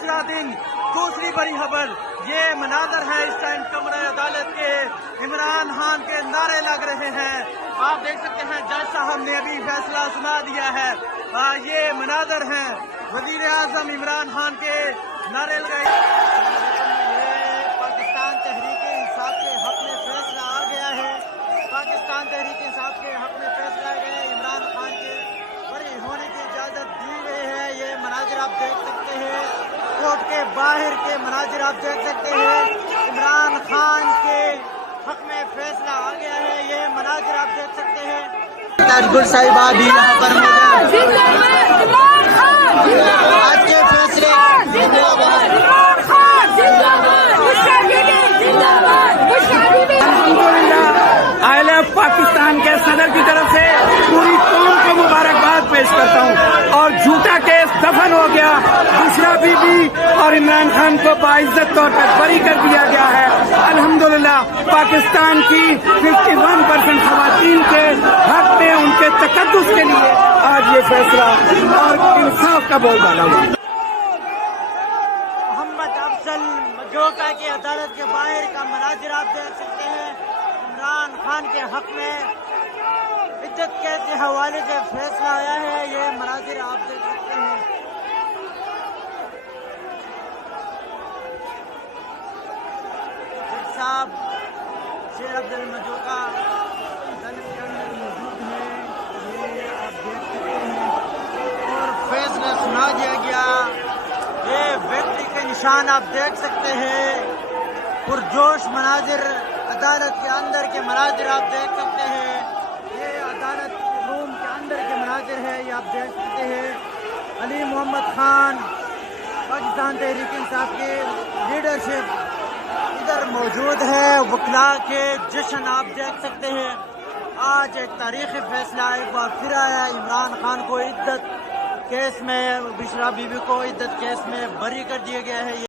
दूसरा दिन दूसरी बड़ी खबर ये मंाजर है। इस टाइम कमरे अदालत के इमरान खान के नारे लग रहे हैं। आप देख सकते हैं जज साहब ने अभी फैसला सुना दिया है। ये मंाजर हैं वजीर आजम इमरान खान के नारे लगाए। पाकिस्तान तहरीक इंसाफ के हक में फैसला आ गया है। पाकिस्तान तहरीक इंसाफ के हक में फैसला आ गया है। इमरान खान के बरी होने की इजाजत दी गई है। ये मनाजिर आप देख सकते हैं, कोर्ट के बाहर के मनाजिर आप देख सकते हैं। इमरान खान के हक में फैसला आ गया है। ये मनाजिर आप देख सकते हैं। ताजगुल साहिबा भी यहाँ पर आज के फैसले पाकिस्तान के सदर की तरफ से पूरी कौम को मुबारकबाद पेश करता हूँ। और झूठा केस दफन हो गया। दूसरा बीबी और इमरान खान को बाइज्जत तौर पर बरी कर दिया गया है। अल्हम्दुलिल्लाह पाकिस्तान की 51% खवातीन के हक में उनके तकद्दुस के लिए आज ये फैसला और इंसाफ का बोलबाला हुआ। मोहम्मद अफजल मजोका की अदालत के बाहर का मनाजिर आप देख सकते हैं। इमरान खान के हक में इज्जत के हवाले से फैसला आया है। ये मनाजिर आप देख सकते हैं। जज साहब शेर अब्दुल मजोका अदालत के अंदर मौजूद हैं। ये आप देख सकते हैं और फैसला सुना दिया गया। ये व्यक्ति के निशान आप देख सकते हैं। पुरजोश मनाजिर अदालत के अंदर के मनाजिर आप देख सकते हैं। ये अदालत रूम के अंदर के मनाजिर है। ये आप देख सकते हैं। अली मोहम्मद खान पाकिस्तान तहरीक इंसाफ की लीडरशिप इधर मौजूद है। वकला के जश्न आप देख सकते हैं। आज एक तारीखी फैसला एक बार फिर आया। इमरान खान को इद्दत केस में, बिशरा बीबी को इद्दत केस में बरी कर दिया गया है।